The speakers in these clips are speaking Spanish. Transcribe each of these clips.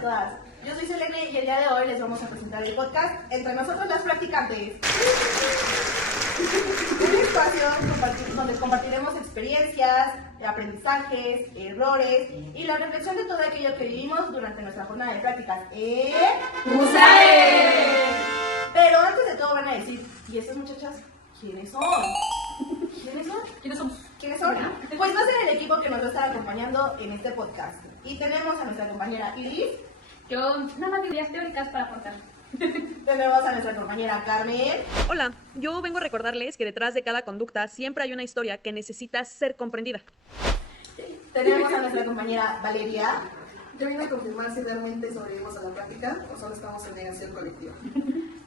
a todas. Yo soy Selene y el día de hoy les vamos a presentar el podcast Entre Nosotros las Practicantes. Un espacio donde compartiremos experiencias, aprendizajes, errores y la reflexión de todo aquello que vivimos durante nuestra jornada de prácticas en USAER. Pero antes de todo van a decir, ¿y estas muchachas quiénes son? ¿Quiénes son? ¿Quiénes somos? ¿Quiénes son? Pues va a ser el equipo que nos va a estar acompañando en este podcast. Y tenemos a nuestra compañera Iris. Yo nada más ideas teóricas para aportar. Tenemos a nuestra compañera Carmen. Hola, yo vengo a recordarles que detrás de cada conducta siempre hay una historia que necesita ser comprendida. Tenemos a nuestra compañera Valeria. Yo vine a confirmar si realmente sobrevivimos a la práctica o solo estamos en negación colectiva.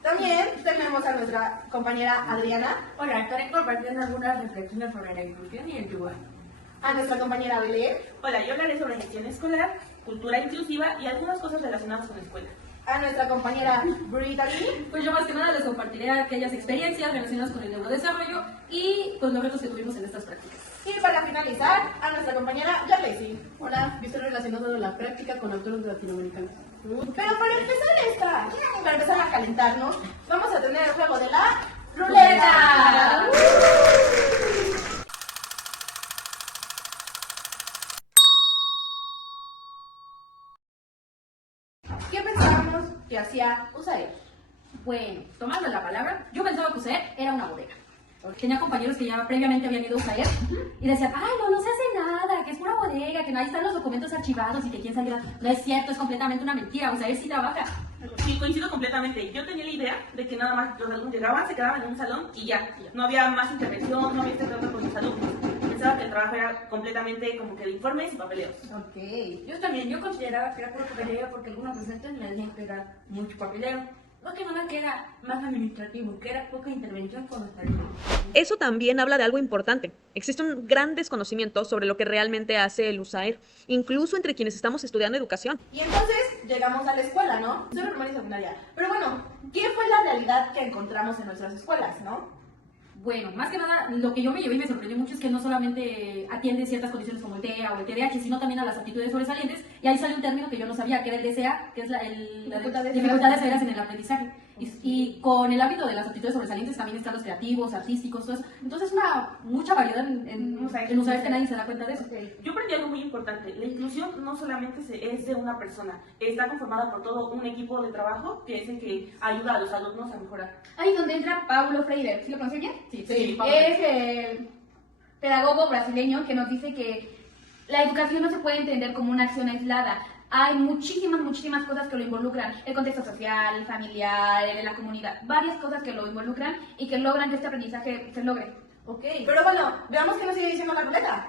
También tenemos a nuestra compañera Adriana. Hola, estaré compartiendo algunas reflexiones sobre la inclusión y el igual. A nuestra compañera Belén. Hola, yo hablaré sobre gestión escolar, cultura inclusiva y algunas cosas relacionadas con la escuela. A nuestra compañera Brittany. Pues yo más que nada les compartiré aquellas experiencias relacionadas con el neurodesarrollo y pues los retos que tuvimos en estas prácticas. Y para finalizar, a nuestra compañera Yarley. Hola, yo estoy relacionado a la práctica con autores latinoamericanos. Pero para empezar a calentarnos, vamos a tener el juego de la ruleta. ¿Qué pensábamos que hacía USAER? Bueno, tomando la palabra, yo pensaba que USAER era una bodega. Tenía compañeros que ya previamente habían ido a USAER y decían, ay, no se hace nada, que es pura bodega, que ahí están los documentos archivados y que quién saliera. No es cierto, es completamente una mentira, USAER sí trabaja. Sí, coincido completamente. Yo tenía la idea de que nada más los alumnos llegaban, se quedaban en un salón y ya. No había más intervención, no había este trato con los alumnos. Pensaba que el trabajo era completamente como que de informes y papeleos. Ok. Yo consideraba que era puro papeleo porque algunos docentes me decían que era mucho papeleo. No que nada que era más administrativo, que era poca intervención con los alumnos. Eso también habla de algo importante. Existe un gran desconocimiento sobre lo que realmente hace el USAER, incluso entre quienes estamos estudiando educación. Y entonces llegamos a la escuela, ¿no? Solo primaria y secundaria. Pero bueno, ¿qué fue la realidad que encontramos en nuestras escuelas, no? Bueno, más que nada, lo que yo me llevé y me sorprendió mucho es que no solamente atiende ciertas condiciones como el TEA o el TDAH, sino también a las aptitudes sobresalientes. Y ahí sale un término que yo no sabía, que era el DCA, que es dificultades severas en el aprendizaje. Y con el ámbito de las aptitudes sobresalientes también están los creativos, artísticos, todo eso. Entonces mucha variedad en USAER que nadie se da cuenta de eso. Yo aprendí algo muy importante. La inclusión no solamente es de una persona, está conformada por todo un equipo de trabajo que es el que ayuda a los alumnos a mejorar. Ahí es donde entra Paulo Freire, ¿sí lo conocen bien? Sí. Es el pedagogo brasileño que nos dice que la educación no se puede entender como una acción aislada. Hay muchísimas cosas que lo involucran, el contexto social, familiar, el de la comunidad, varias cosas que lo involucran y que logran que este aprendizaje se logre. Ok. Pero bueno, veamos qué nos sigue diciendo la ruleta.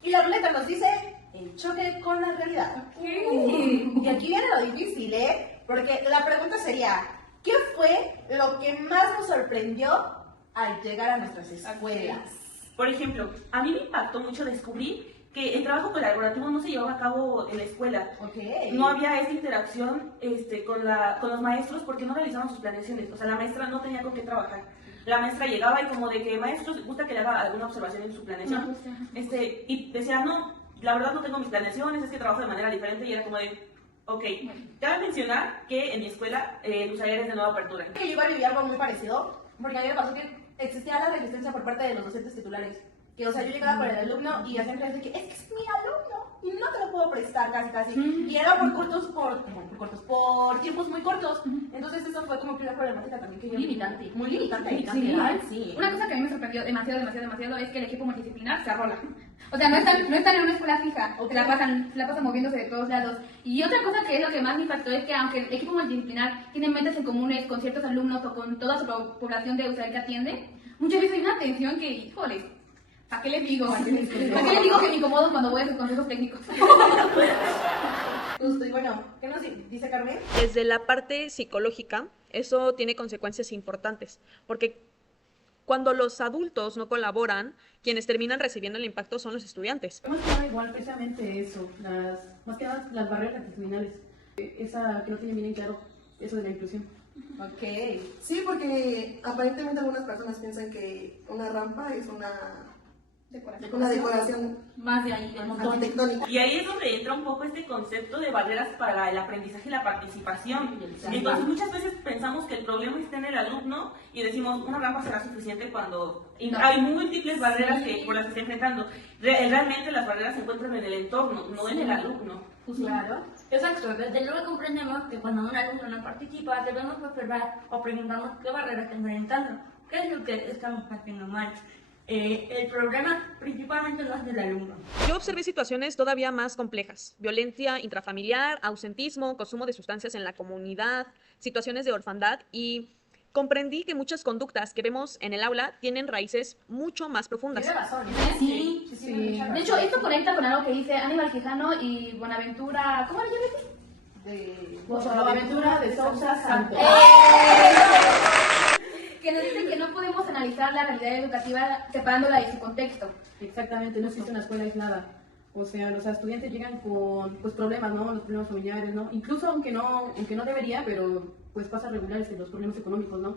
Y la ruleta nos dice el choque con la realidad. Y aquí viene lo difícil, ¿eh? Porque la pregunta sería, ¿qué fue lo que más nos sorprendió al llegar a nuestras escuelas? Por ejemplo, a mí me impactó mucho descubrir que el trabajo colaborativo no se llevaba a cabo en la escuela. Okay. No había esta interacción con los maestros porque no realizaban sus planeaciones. O sea, la maestra no tenía con qué trabajar. La maestra llegaba y como de que, maestro, ¿le gusta que le haga alguna observación en su planeación? Y decía, no, la verdad no tengo mis planeaciones, es que trabajo de manera diferente. Y era como de, ok, cabe mencionar que en mi escuela el USAER es de nueva apertura. Que yo iba a vivir algo muy parecido, porque a mí me pasó que existía la resistencia por parte de los docentes titulares. Que, o sea, yo llegaba por el alumno y hacían creer que es mi alumno y no te lo puedo prestar casi. Y era por tiempos muy cortos. Entonces eso fue como que una problemática también que yo... Muy limitante. Sí. Una cosa que a mí me sorprendió demasiado es que el equipo multidisciplinar se arrola. O sea, no están en una escuela fija, o se la pasan moviéndose de todos lados. Y otra cosa que es lo que más me impactó es que aunque el equipo multidisciplinar tiene metas en comunes con ciertos alumnos o con toda su población de USAER que atiende, muchas veces hay una tensión que, híjole, ¿para qué les digo? ¿Para qué les digo que me incomodo cuando voy a sus consejos técnicos? Justo, y bueno, ¿qué nos dice Carmen? Desde la parte psicológica, eso tiene consecuencias importantes, porque cuando los adultos no colaboran, quienes terminan recibiendo el impacto son los estudiantes. Más que nada igual precisamente eso, más que nada las barreras actitudinales, esa que no tienen bien en claro eso de la inclusión. Ok. Sí, porque aparentemente algunas personas piensan que una rampa es una decoración Más de ahí, del montón. arquitectónica. Y ahí es donde entra un poco este concepto de barreras para el aprendizaje y la participación. Entonces muchas veces pensamos que el problema está en el alumno y decimos una rampa será suficiente cuando hay múltiples barreras por las que está enfrentando. Realmente las barreras se encuentran en el entorno, no en el alumno. Claro. Exacto, desde luego comprendemos que cuando un alumno no participa debemos observar o preguntarnos qué barreras está enfrentando, qué es lo que estamos haciendo mal. El problema principalmente no es del alumno. Yo observé situaciones todavía más complejas: violencia intrafamiliar, ausentismo, consumo de sustancias en la comunidad, situaciones de orfandad, y comprendí que muchas conductas que vemos en el aula tienen raíces mucho más profundas. Tiene razón. Sí, Sí. De hecho, esto conecta con algo que dice Aníbal Quijano y Buenaventura. ¿Cómo le llamas? De Bonaventura de Sousa Santos. Que nos dicen que no podemos analizar la realidad educativa separándola de su contexto. Exactamente, no existe una escuela aislada. O sea, los estudiantes llegan con pues, problemas, ¿no? Los problemas familiares, ¿no? Incluso aunque no debería, pero pues pasa regular los problemas económicos, ¿no?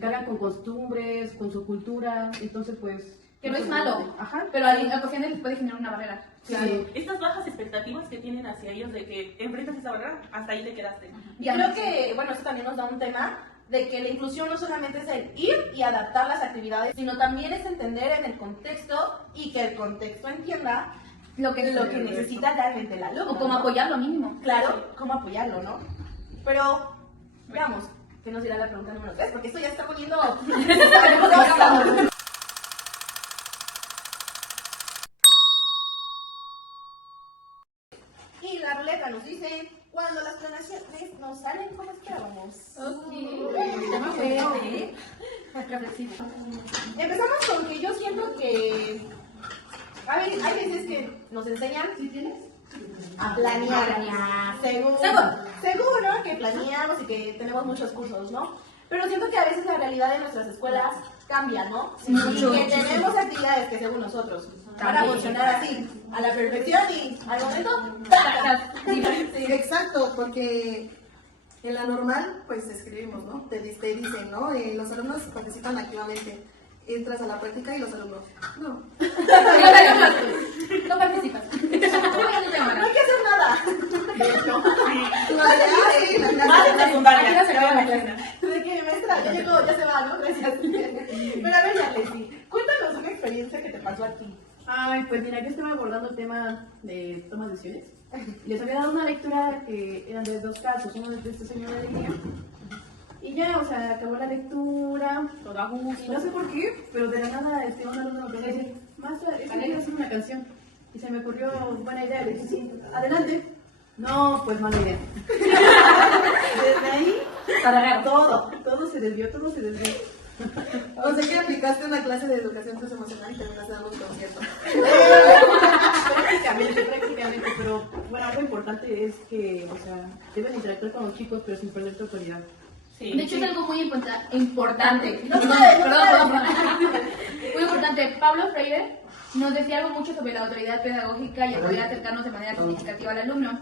Cargan con costumbres, con su cultura, entonces pues... Que no es malo, Ajá. pero en ocasiones les puede generar una barrera. Claro. Estas bajas expectativas que tienen hacia ellos de que enfrentas esa barrera, hasta ahí te quedaste. Y creo que, bueno, eso también nos da un tema de que la inclusión no solamente es el ir y adaptar las actividades, sino también es entender en el contexto y que el contexto entienda lo que necesita realmente el alumno. O como apoyarlo mínimo. Claro, cómo apoyarlo, ¿no? Pero, veamos, ¿qué nos dirá la pregunta número 3? Porque esto ya está poniendo... Y la ruleta nos dice, cuando las planeaciones no salen como esperábamos. Empezamos con que yo siento que hay veces que nos enseñan a planear. Seguro que planeamos y que tenemos muchos cursos, ¿no? Pero siento que a veces la realidad de nuestras escuelas cambia, ¿no? Y que tenemos actividades que según nosotros van a funcionar así, a la perfección y al momento, Sí, exacto, porque en la normal, pues escribimos, ¿no? Te dicen, ¿no? Los alumnos participan activamente. Entras a la práctica y los alumnos, no. No participas. no hay que hacer nada. Más de secundaria. Aquí no se acaba la clase. De que maestra, ya llegó, ya se va, ¿no? Gracias. Pero a ver, Yarlesi, cuéntanos una experiencia que te pasó aquí. Ay, pues mira, yo estaba abordando el tema de toma de decisiones. Les había dado una lectura que eran de dos casos, uno de este señor de línea. Y ya, o sea, acabó la lectura, todo a gusto. Y no sé por qué, pero de la nada un alumno me empezó a decir, maestra, es que quiero hacer una canción. Y se me ocurrió buena idea, le dije, sí, adelante. No, pues mala idea. Desde ahí, para todo se desvió. O sea que aplicaste una clase de educación socioemocional y terminaste dando un concierto. prácticamente, pero bueno, algo importante es que, o sea, deben interactuar con los chicos, pero sin perder tu autoridad. Sí. De hecho, es algo muy importante. No sabes, Perdón. Muy importante. Pablo Freire nos decía algo mucho sobre la autoridad pedagógica y el poder acercarnos de manera significativa al alumno.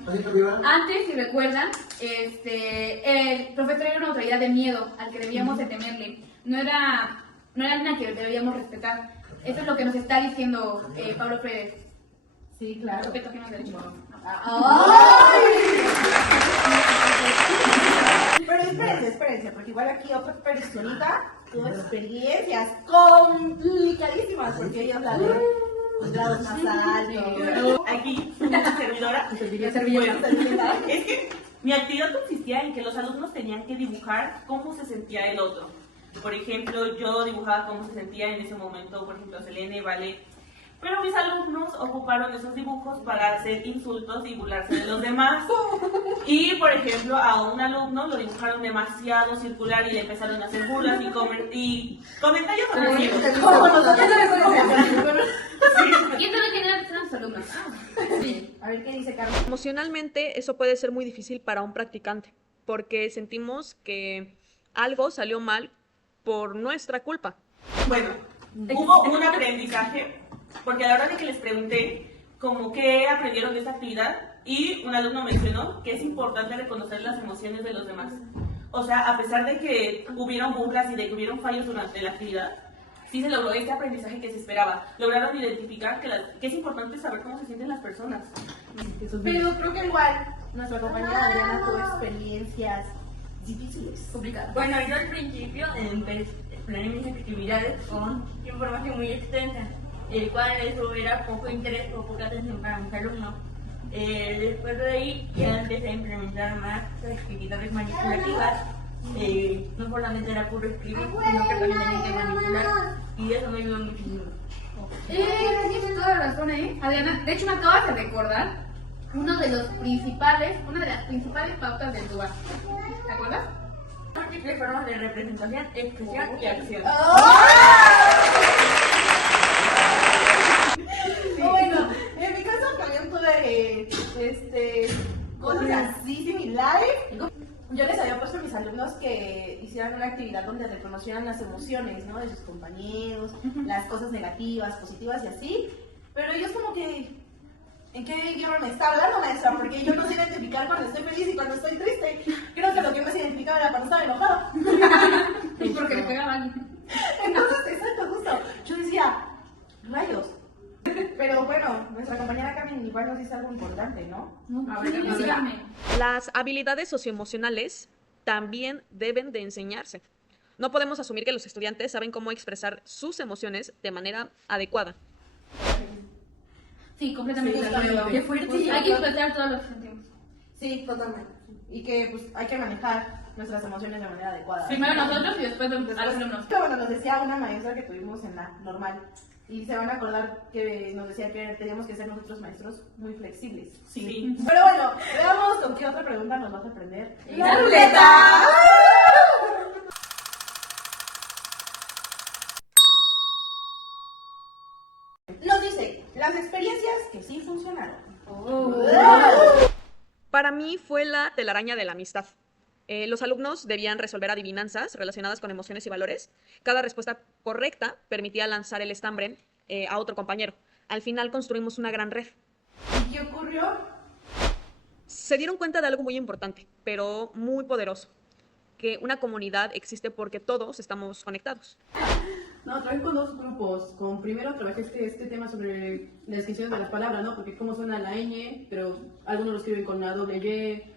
Antes, si recuerdan, el profesor era una autoridad de miedo al que debíamos de temerle. No era alguien que deberíamos respetar. Eso es lo que nos está diciendo Pablo Freire. Sí, claro. Respeto que nos derecho. Pero espérense, porque igual aquí otra personita tuvo experiencias complicadísimas, porque ella habla de los grados más altos. Aquí, una servidora. Servilleta. Es que mi actividad consistía en que los alumnos tenían que dibujar cómo se sentía el otro. Por ejemplo, yo dibujaba cómo se sentía en ese momento, por ejemplo, Selene, Vale. Pero mis alumnos ocuparon esos dibujos para hacer insultos y burlarse de los demás. Y, por ejemplo, a un alumno lo dibujaron demasiado circular y le empezaron a hacer burlas y comentarios agresivos. Como nosotros ¿Quién sabe quién eran los alumnos? Sí. A ver qué dice Carlos. Emocionalmente eso puede ser muy difícil para un practicante, porque sentimos que algo salió mal por nuestra culpa. Bueno, hubo un aprendizaje, porque a la hora de que les pregunté como qué aprendieron de esta actividad, y un alumno mencionó que es importante reconocer las emociones de los demás. O sea, a pesar de que hubieron burlas y de que hubieron fallos durante la actividad, sí se logró este aprendizaje que se esperaba. Lograron identificar que es importante saber cómo se sienten las personas. Pero creo que igual nuestra compañera Adriana tuvo experiencias difíciles, complicadas. Bueno, yo al principio planeé mis actividades con información muy extensa, el cual eso era poco interés o poca atención para mis alumnos. Después de ahí ya empecé a implementar más actividades manipulativas. No solamente era puro escribir, sino que también tenía que manipular, y eso me ayudó muchísimo. Tienes toda la razón, Adriana. De hecho, me acabas de recordar una de las principales pautas del DUA. ¿Te acuerdas? Múltiples formas de representación, expresión y acción. Bueno, en mi caso también tuve cosas así similares. Yo les había puesto a mis alumnos que hicieran una actividad donde reconocieran las emociones, ¿no? De sus compañeros, las cosas negativas, positivas y así. Pero ellos como que, ¿en qué idioma me está hablando, maestra? Porque yo no sé identificar cuando estoy feliz y cuando estoy triste. Creo que lo que más identificaba era cuando estaba enojada. Y porque le pegaban. Entonces, exacto, justo. Yo decía, rayos. Pero bueno, nuestra compañera Carmen igual nos dice algo importante, ¿no? A ver, Sí, síganme. Las habilidades socioemocionales también deben de enseñarse. No podemos asumir que los estudiantes saben cómo expresar sus emociones de manera adecuada. Sí, completamente. Sí, de acuerdo. justamente. Qué fuerte. Hay que expresar todo lo que sentimos. Sí, totalmente. Y que pues hay que manejar nuestras emociones de manera adecuada. Primero nosotros y después a los alumnos. Pero bueno, nos decía una maestra que tuvimos en la normal. Y se van a acordar que nos decía que teníamos que ser nosotros maestros muy flexibles. Sí. Pero bueno, veamos con qué otra pregunta nos vas a aprender. ¡La ruleta! Nos dice, las experiencias que sí funcionaron. Para mí fue la telaraña de la amistad. Los alumnos debían resolver adivinanzas relacionadas con emociones y valores. Cada respuesta correcta permitía lanzar el estambre a otro compañero. Al final construimos una gran red. ¿Y qué ocurrió? Se dieron cuenta de algo muy importante, pero muy poderoso, que una comunidad existe porque todos estamos conectados. No, trabajé con dos grupos. Primero trabajé este tema sobre la descripción de las palabras, ¿no? Porque cómo suena la ñ, pero algunos lo escriben con la doble Y,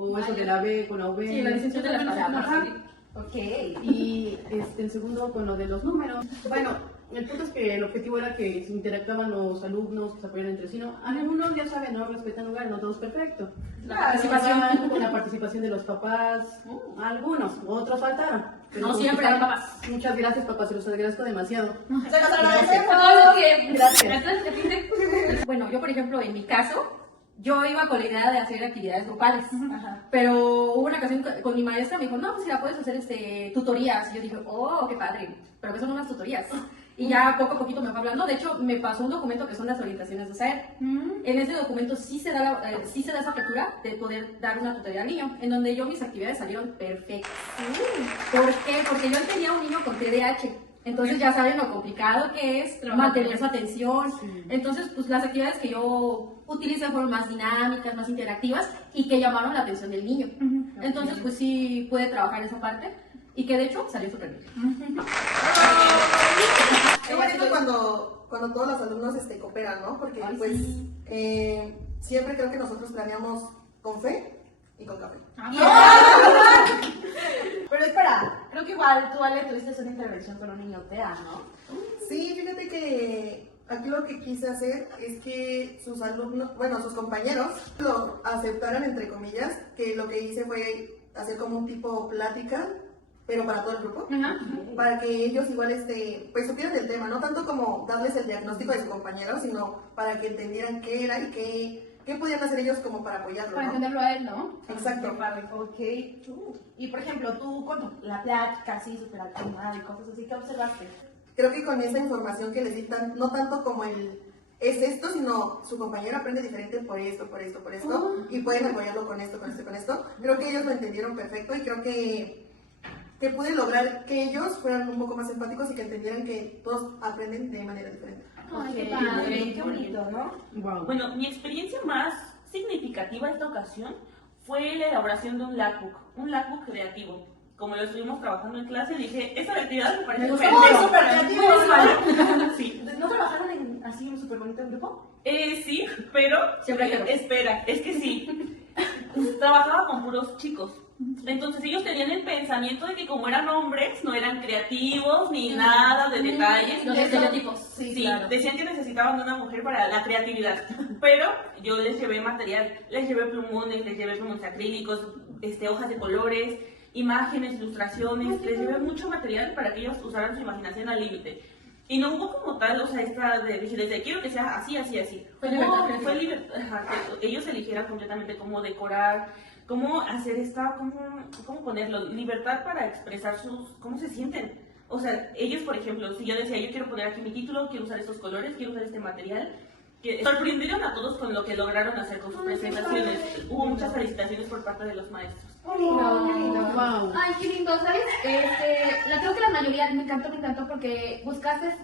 o eso de la B con la V. Sí, la descripción de las palabras. Ajá. Sí. Ok. Y en segundo con lo de los números. Bueno, el punto es que el objetivo era que se interactuaban los alumnos, que se apoyaran entre sí, ¿no? Algunos ya saben, ¿no? Respetan lugar, no todo es perfecto. Participación. Con la participación de los papás, algunos, otros faltaron. Pero No siempre hay papás. Muchas gracias, papás, se los agradezco demasiado. Se los agradecemos. Todo lo que... Gracias. Bueno, yo por ejemplo, en mi caso, yo iba con la idea de hacer actividades grupales, Ajá. pero hubo una ocasión con mi maestra, me dijo, no, pues ya puedes hacer tutorías. Y yo dije, oh, qué padre, pero que son unas tutorías. Y ya poco a poquito me fue hablando. De hecho, me pasó un documento que son las orientaciones de SAER. En ese documento sí se da esa apertura de poder dar una tutoría al niño, en donde mis actividades salieron perfectas. ¿Por qué? Porque yo tenía un niño con TDAH. Entonces ya saben lo complicado que es mantener su atención. Entonces, pues las actividades que yo utilicé fueron más dinámicas, más interactivas y que llamaron la atención del niño. Entonces, pues sí pude trabajar esa parte y que de hecho salió súper bien. Qué bonito cuando todos los alumnos cooperan, ¿no? Porque pues siempre creo que nosotros planeamos con fe y con café. Pero espera, creo que igual tú, Ale, tuviste una intervención con un niño TEA, ¿no? Sí, fíjate que aquí lo que quise hacer es que sus alumnos, bueno, sus compañeros lo aceptaran, entre comillas, que lo que hice fue hacer como un tipo plática, pero para todo el grupo, para que ellos igual pues supieran del tema, no tanto como darles el diagnóstico de su compañero, sino para que entendieran qué era y qué podían hacer ellos como para apoyarlo, Para ¿no? entenderlo a él, ¿no? Exacto. Ok. Y por ejemplo, tú con la plática así súper acalmada y cosas así, ¿qué observaste? Creo que con esa información que les dictan, no tanto como es esto, sino su compañero aprende diferente por esto, y pueden apoyarlo con esto. Creo que ellos lo entendieron perfecto y creo que pude lograr que ellos fueran un poco más empáticos y que entendieran que todos aprenden de manera diferente. Ay, qué Ok, padre. qué bonito, ¿no? Wow. Bueno, mi experiencia más significativa esta ocasión fue la elaboración de un logbook creativo. Como lo estuvimos trabajando en clase, dije, esta actividad me parece Me gustó, perfecta. súper creativo, Muy visual. ¿no? Sí. ¿No trabajaron en así un súper bonito grupo? Sí, pero Siempre hay que- espera, es que sí. Trabajaba con puros chicos. Entonces ellos tenían el pensamiento de que como eran hombres, no eran creativos ni nada de detalles. Los estereotipos. Sí, decían que necesitaban de una mujer para la creatividad. Pero yo les llevé material, les llevé plumones, les llevé plumones acrílicos, hojas de colores, imágenes, ilustraciones, les llevé mucho material para que ellos usaran su imaginación al límite. Y no hubo como tal, o sea, esta de decirles, quiero que sea así, así, así. Fue libertad No, creativa. fue libertad, ajá, que ellos eligieran completamente cómo decorar, cómo hacer cómo ponerlo, libertad para expresar cómo se sienten. O sea, ellos, por ejemplo, si yo decía, yo quiero poner aquí mi título, quiero usar estos colores, quiero usar este material, que sorprendieron a todos con lo que lograron hacer con sus presentaciones. Hubo muchas felicitaciones por parte de los maestros. Wow. Ay, qué lindo, ¿sabes? Creo que la mayoría me encantó porque buscaste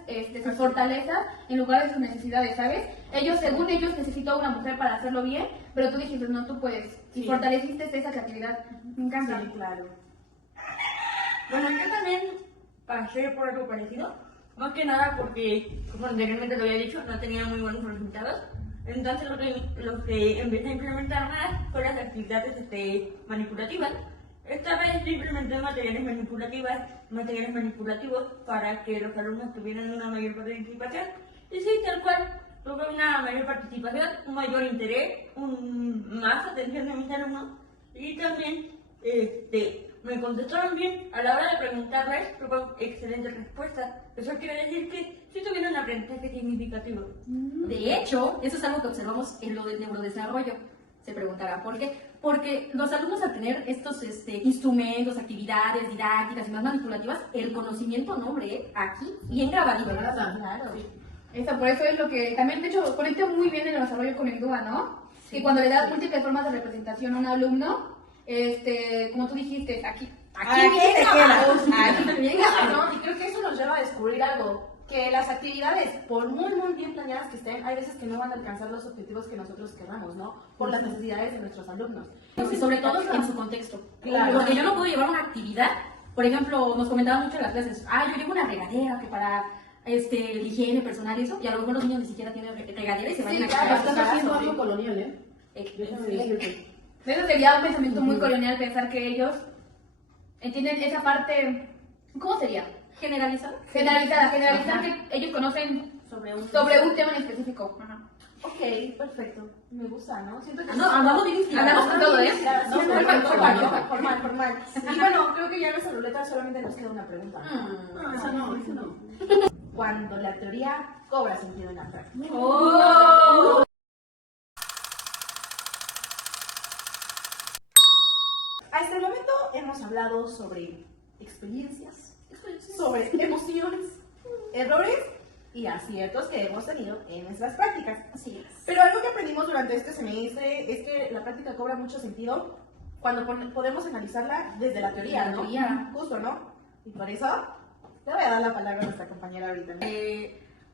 sus fortalezas en lugar de sus necesidades, ¿sabes? Según ellos, necesitó una mujer para hacerlo bien, pero tú dijiste, no, tú puedes. Y Sí. fortaleciste esa creatividad. Me encanta. Sí, claro. Bueno, yo también pasé por algo parecido. Más que nada porque, como anteriormente lo había dicho, no tenía muy buenos resultados. Entonces lo que empecé a implementar más fueron las actividades manipulativas. Esta vez yo implementé materiales manipulativos para que los alumnos tuvieran una mayor participación. Y sí, tal cual, tuve una mayor participación, un mayor interés, más atención de mis alumnos. Y también me contestaron bien a la hora de preguntarles, tuve excelentes respuestas. Eso quiere decir que sí tuvieron un aprendizaje significativo. De hecho, eso es algo que observamos en lo del neurodesarrollo. Se preguntará por qué. Porque los alumnos al tener estos instrumentos, actividades didácticas y más manipulativas, el conocimiento nombre aquí bien grabadito. Claro. Por eso es lo que también, de hecho, conecta muy bien el desarrollo con el DUA, ¿no? Que cuando le das múltiples formas de representación a un alumno, como tú dijiste, aquí Aquí bien se queda. grabado, Aquí bien grabado. Y creo que eso nos lleva a descubrir algo. Que las actividades, por muy bien planeadas que estén, hay veces que no van a alcanzar los objetivos que nosotros querramos, ¿no? Por las necesidades de nuestros alumnos. Y sobre todo en su contexto. Claro. Porque yo no puedo llevar una actividad, por ejemplo, nos comentaban mucho en las clases, yo llevo una regadera que para la higiene personal y eso, y a lo mejor los niños ni siquiera tienen regadera y se van Sí, a claro, cagar. Estás haciendo algo colonial, ¿eh? Déjame decirte. Eso sería un pensamiento muy colonial, pensar que ellos entienden esa parte, ¿cómo sería? Generalizado. Generalizar que ellos conocen sobre un tema en específico. Ajá. Ok, perfecto. Me gusta, ¿no? Siento que Andamos bien inspirados. Andamos con todo, ¿eh? Claro, sí, Formal. formal. Y bueno, creo que ya en nuestra ruleta solamente nos queda una pregunta. Eso no. Cuando la teoría cobra sentido en la práctica. Hasta el momento hemos hablado sobre experiencias, sobre emociones, errores y aciertos que hemos tenido en nuestras prácticas. Así es. Pero algo que aprendimos durante este semestre es que la práctica cobra mucho sentido cuando podemos analizarla desde la teoría, ¿no? Justo, ¿no? Y por eso le voy a dar la palabra a nuestra compañera ahorita, ¿no?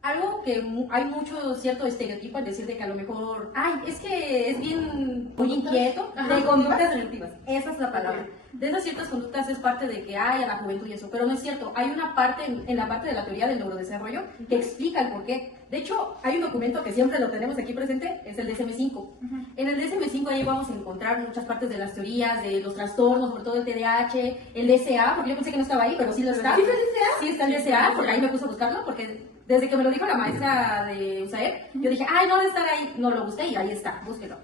Algo que hay mucho cierto estereotipo al decir de que a lo mejor, es que es bien muy inquieto, de conductas selectivas. Esa es la palabra. De esas ciertas conductas es parte de que hay a la juventud y eso, pero no es cierto. Hay una parte en la parte de la teoría del neurodesarrollo que explica el porqué. De hecho, hay un documento que siempre lo tenemos aquí presente, es el DSM-5. En el DSM-5 ahí vamos a encontrar muchas partes de las teorías, de los trastornos, sobre todo el TDAH, el DSA, porque yo pensé que no estaba ahí, pero sí lo está. ¿Sí está el DSA? Sí está el DSA, porque ahí me puse a buscarlo, porque desde que me lo dijo la maestra de USAER, yo dije, no debe estar ahí. No lo busqué y ahí está, búsquelo.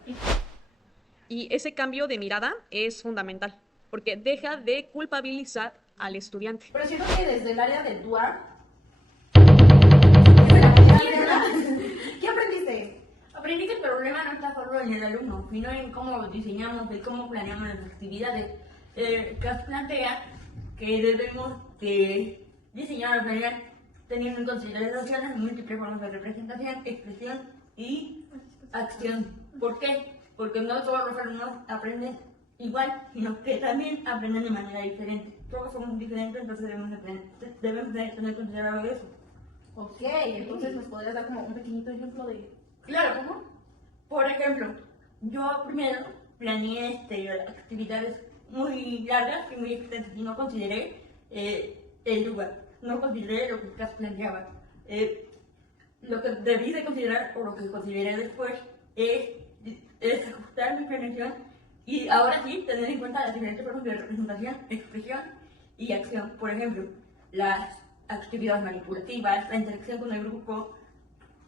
Y ese cambio de mirada es fundamental, porque deja de culpabilizar al estudiante. Pero siento que desde el área del DUA... ¿Qué aprendiste? Aprendí que el problema no está solo en el alumno, sino en cómo diseñamos, en cómo planeamos las actividades. CAS plantea que debemos de diseñar o planear teniendo en consideración las múltiples formas de representación, expresión y acción. ¿Por qué? Porque no todos los alumnos aprenden igual, sino que también aprenden de manera diferente. Todos somos diferentes, entonces debemos de tener considerado eso. Ok, entonces nos podrías dar como un pequeñito ejemplo de... Claro, ¿cómo? Por ejemplo, yo primero planeé actividades muy largas y muy extensas y no consideré el lugar, no consideré lo que Cas planteaba. Lo que debí de considerar, o lo que consideré después, es ajustar mi planeación y ahora sí tener en cuenta las diferentes formas de representación, expresión y acción. Por ejemplo, las actividades manipulativas, la interacción con el grupo.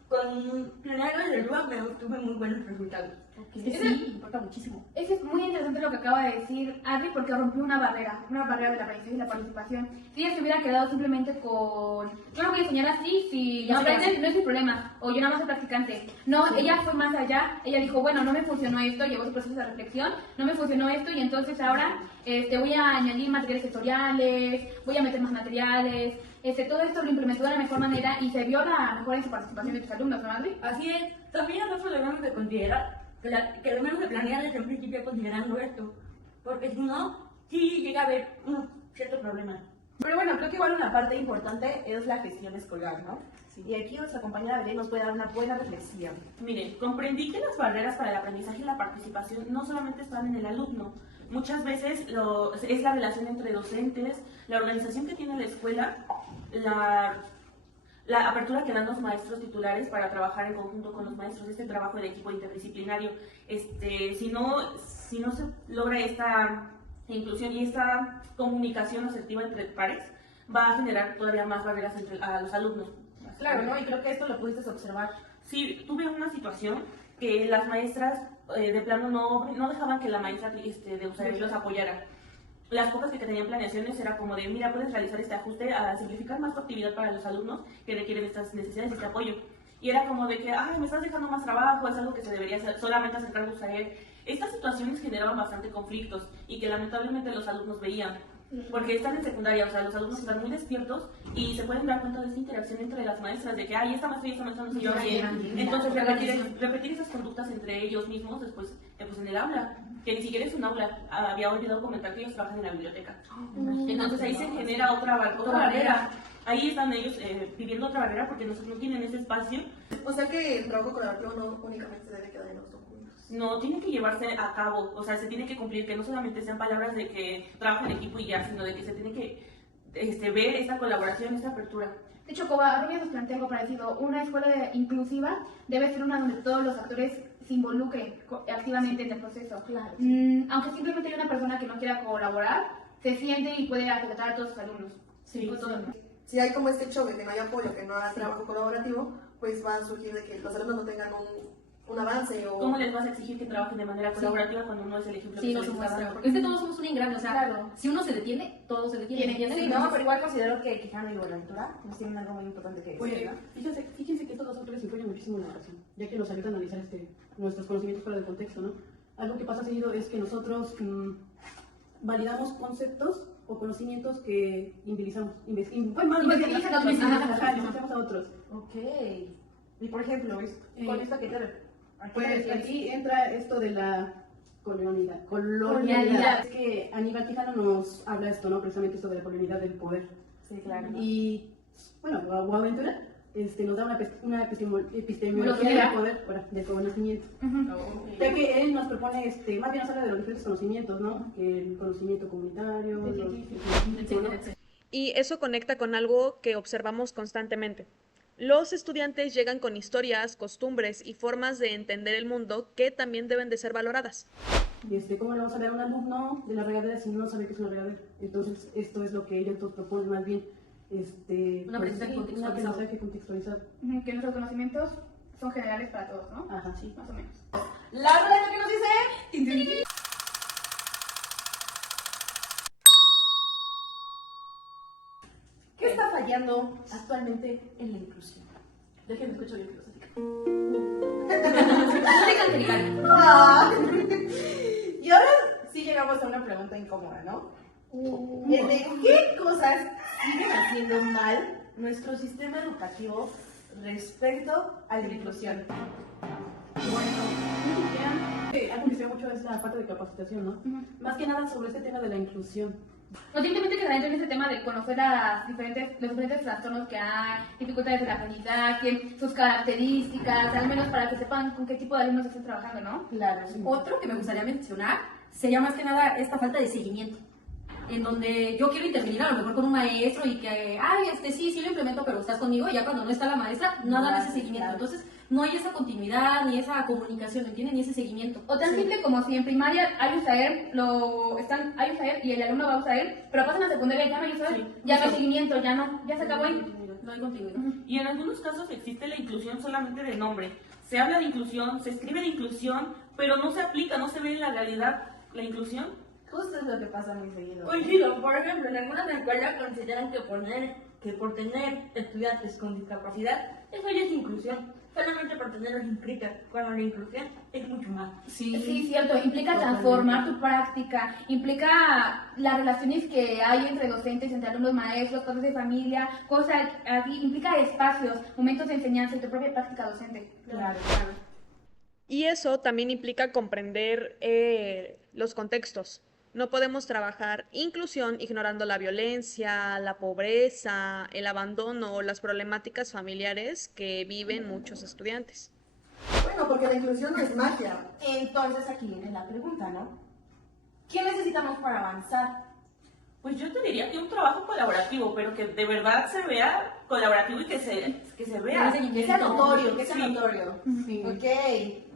Con planear desde el lugar me obtuve muy buenos resultados. Es que sí, importa muchísimo. Eso es muy interesante lo que acaba de decir Adri, porque rompió una barrera de la aprendizaje y la participación. Si ella se hubiera quedado simplemente con, yo lo voy a enseñar así, si No, aprenden no es mi problema, o yo nada más soy practicante. No, ella fue más allá, ella dijo, bueno, no me funcionó esto, llevó su proceso de reflexión, no me funcionó esto, y entonces ahora voy a añadir materiales sensoriales, voy a meter más materiales, todo esto lo implementó de la mejor manera y se vio la mejora en su participación de tus alumnos, ¿no, Adri? Así es, también nosotros debemos de considerar que debemos de planear desde un principio considerando esto, porque si no, sí llega a haber cierto problema. Pero bueno, creo que igual una parte importante es la gestión escolar, ¿no? Y aquí nuestra compañera Belén nos puede dar una buena reflexión. Miren, comprendí que las barreras para el aprendizaje y la participación no solamente están en el alumno. Muchas veces es la relación entre docentes, la organización que tiene la escuela, la apertura que dan los maestros titulares para trabajar en conjunto con los maestros, este trabajo de equipo interdisciplinario. Si no se logra esta inclusión y esta comunicación asertiva entre pares, va a generar todavía más barreras entre los alumnos. Claro, ¿no? Y creo que esto lo pudiste observar. Sí, tuve una situación que las maestras de plano no dejaban que la maestra de USAID los apoyara. Las pocas que tenían planeaciones era como de, mira, puedes realizar este ajuste a simplificar más tu actividad para los alumnos que requieren estas necesidades y este apoyo. Y era como de que, ay, me estás dejando más trabajo, es algo que se debería hacer, solamente hacer cargo USAID. Estas situaciones generaban bastante conflictos y que lamentablemente los alumnos veían. Porque están en secundaria, o sea, los alumnos están muy despiertos y se pueden dar cuenta de esta interacción entre las maestras, de que, ay, esta maestra y esta maestra no se llevan bien. Entonces, repetir esas conductas entre ellos mismos después, pues en el aula, que ni siquiera es un aula, había olvidado comentar que ellos trabajan en la biblioteca. Entonces ahí se genera otra barrera. Ahí están ellos viviendo otra barrera porque no tienen ese espacio. O sea que el trabajo colaborativo no únicamente se debe quedar en los documentos. No, tiene que llevarse a cabo, o sea, se tiene que cumplir, que no solamente sean palabras de que trabajo en equipo y ya, sino de que se tiene que ver esta colaboración, esta apertura. De hecho, Covarrubias nos plantea algo parecido. Una escuela inclusiva debe ser una donde todos los actores se involucren activamente en el proceso. Claro. Aunque simplemente hay una persona que no quiera colaborar, se siente y puede afectar a todos sus alumnos. Sí, Si hay como este choque, que no hay apoyo, que no hay trabajo colaborativo, pues va a surgir de que los alumnos no tengan un avance o... ¿Cómo les vas a exigir que trabajen de manera colaborativa cuando uno es el ejemplo Sí, que no se les está muestra. dando? Porque es que todos somos un engrane, o sea, Claro. si uno se detiene, todo se detiene. ¿entiendes? Sí, no, pero igual considero que Quijano y Buenaventura nos tienen algo muy importante que decir, Oye, ¿no? fíjense que estos dos autores influyen muchísimo en la educación, ya que nos ayudan a analizar nuestros conocimientos fuera del contexto, ¿no? Algo que pasa seguido es que nosotros validamos conceptos o conocimientos que investigamos a otros. Ok. Y por ejemplo, con esto que te... Pues aquí entra esto de la colonialidad. Colonialidad. Es que Aníbal Quijano nos habla esto, ¿no? Precisamente esto de la colonialidad del poder. Sí, claro. Y, bueno, Boaventura nos da una epistemología del poder, del conocimiento. Ya que él nos propone, más bien nos habla de los diferentes conocimientos, ¿no? Que el conocimiento comunitario, Etcétera. Y eso conecta con algo que observamos constantemente. Los estudiantes llegan con historias, costumbres y formas de entender el mundo que también deben de ser valoradas. ¿Cómo le vamos a dar a un alumno de la regadera si no sabe qué es una regadera? Entonces, esto es lo que ellos nos proponen más bien. Un aprendizaje contextualizado. Un aprendizaje contextualizado. Que nuestros conocimientos son generales para todos, ¿no? Ajá, sí. Más o menos. La verdad que nos dice... ¿Qué está fallando actualmente en la inclusión? Déjenme escuchar bien filosófica. Ah. Y ahora sí llegamos a una pregunta incómoda, ¿no? ¿De qué cosas siguen haciendo mal nuestro sistema educativo respecto a la inclusión? Algo que se ve mucho es la falta de capacitación, ¿no? Más que nada sobre este tema de la inclusión. No simplemente que se adentren en ese tema de conocer los diferentes trastornos que hay, dificultades del aprendizaje, sus características, al menos para que sepan con qué tipo de alumnos están trabajando, ¿no? Claro. Otro que me gustaría mencionar sería más que nada esta falta de seguimiento, en donde yo quiero intervenir a lo mejor con un maestro y que, sí lo implemento, pero estás conmigo, y ya cuando no está la maestra, no dan ese seguimiento. Entonces, no hay esa continuidad, ni esa comunicación, ¿me entienden? Ni ese seguimiento. O tan simple como si en primaria hay USAER, hay USAER y el alumno va a USAER, pero pasan a secundaria, ya no hay USAER, ya no hay seguimiento, ya se acabó ahí. No hay continuidad. Y en algunos casos existe la inclusión solamente de nombre. Se habla de inclusión, se escribe de inclusión, pero no se aplica, no se ve en la realidad la inclusión. Justo es lo que pasa muy seguido. Coincido, por ejemplo, en algunas escuelas consideran que por tener estudiantes con discapacidad, eso ya es inclusión. Solamente por tenerlos inscritos, cuando la inclusión es mucho más. Sí, cierto, implica transformar tu práctica, implica las relaciones que hay entre docentes, entre alumnos, maestros, padres de familia, cosas aquí, implica espacios, momentos de enseñanza y tu propia práctica docente. Claro. Y eso también implica comprender los contextos. No podemos trabajar inclusión ignorando la violencia, la pobreza, el abandono o las problemáticas familiares que viven muchos estudiantes. Bueno, porque la inclusión no es magia. Entonces aquí viene la pregunta, ¿no? ¿Qué necesitamos para avanzar? Pues yo te diría que un trabajo colaborativo, pero que de verdad se vea colaborativo y que se vea. Que sea notorio, que sea Sí. notorio. Sí. Ok.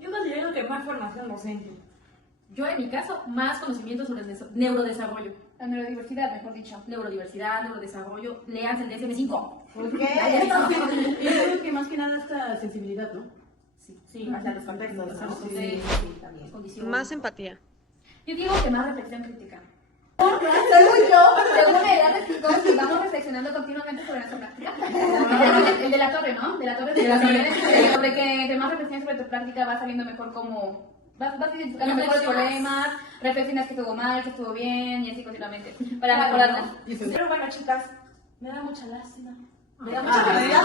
Yo considero que más formación docente. Yo, en mi caso, más conocimiento sobre el neurodesarrollo. La neurodiversidad, mejor dicho. Neurodiversidad, neurodesarrollo, leanse el DSM-5. Ok. Y yo creo que más que nada esta sensibilidad, ¿no? Sí, Hacia los contextos, ¿no? Sí, también. condiciones. Más empatía. Yo digo que más reflexión crítica. Según yo. Según la edad de chicos, y vamos reflexionando continuamente sobre nuestra práctica. El de la torre, ¿no? De la torre sobre que entre más reflexiones sobre tu práctica vas sabiendo mejor cómo vas identificando mejor los problemas, reflexionas que estuvo mal, que estuvo bien y así continuamente para mejorarlas. Pero bueno, chicas, me da mucha lástima. Me da Ah, mucha felicidad.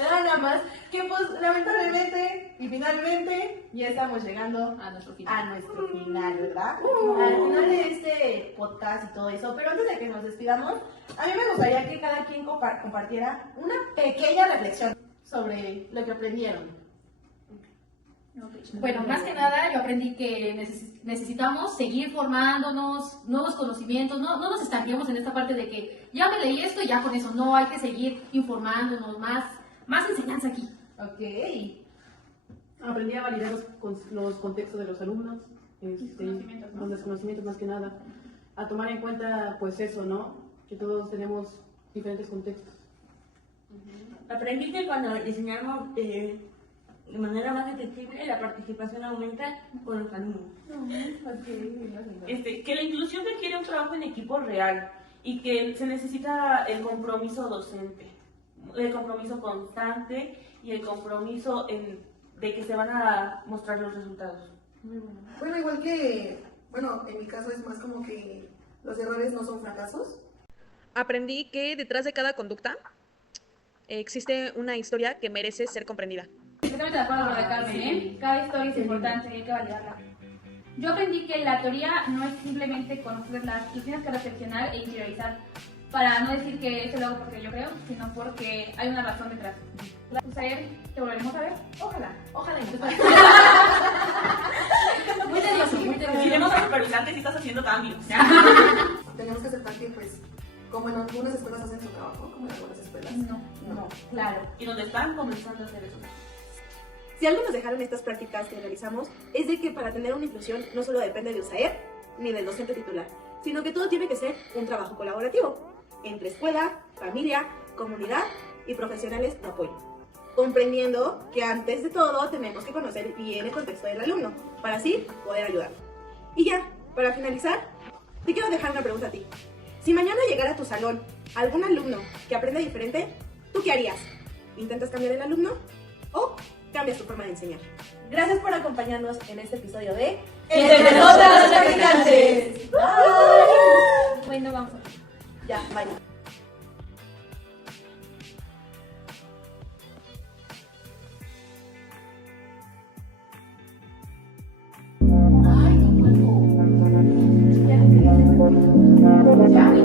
Me da nada más que pues lamentablemente y finalmente ya estamos llegando A nuestro final. a nuestro final, ¿verdad? Al final de este podcast y todo eso. Pero antes de que nos despidamos, a mí me gustaría que cada quien compartiera una pequeña reflexión sobre lo que aprendieron. Bueno, más que nada yo aprendí que necesitamos seguir formándonos, nuevos conocimientos, no nos estanquemos en esta parte de que ya me leí esto y ya con eso, no, hay que seguir informándonos, más enseñanza aquí. Ok. Aprendí a validar los contextos de los alumnos, Desconocimientos, ¿no? los desconocimientos más que nada, a tomar en cuenta pues eso, ¿no? Que todos tenemos diferentes contextos. Aprendí que cuando diseñamos de manera más accesible, la participación aumenta con los alumnos. Que la inclusión requiere un trabajo en equipo real y que se necesita el compromiso docente, el compromiso constante y el compromiso de que se van a mostrar los resultados. Bueno, igual que, en mi caso es más como que los errores no son fracasos. Aprendí que detrás de cada conducta existe una historia que merece ser comprendida. Completamente de acuerdo con lo de Carmen, ¿eh? Cada historia es importante y hay que validarla. Yo aprendí que la teoría no es simplemente conocerlas, tú tienes que reflexionar e interiorizar. Para no decir que eso lo hago porque yo creo, sino porque hay una razón detrás. Usaer, ¿te volveremos a ver? Ojalá. Muy tedioso, muy tedioso. Iremos a supervisar que si estás haciendo cambios. Tenemos que aceptar que, pues, como en algunas escuelas hacen su trabajo, como en algunas escuelas. No. Claro. Y donde están comenzando a hacer eso. Si algo nos dejaron estas prácticas que realizamos es de que para tener una inclusión no solo depende de USAER ni del docente titular, sino que todo tiene que ser un trabajo colaborativo entre escuela, familia, comunidad y profesionales de apoyo, comprendiendo que antes de todo tenemos que conocer bien el contexto del alumno para así poder ayudarlo. Y ya, para finalizar, te quiero dejar una pregunta a ti. Si mañana llegara a tu salón algún alumno que aprende diferente, ¿tú qué harías? ¿Intentas cambiar el alumno o cambias tu forma de enseñar? Gracias por acompañarnos en este episodio de ¡Entre nosotras, practicantes! Bueno, vamos a ver. Ya, bye. Ya,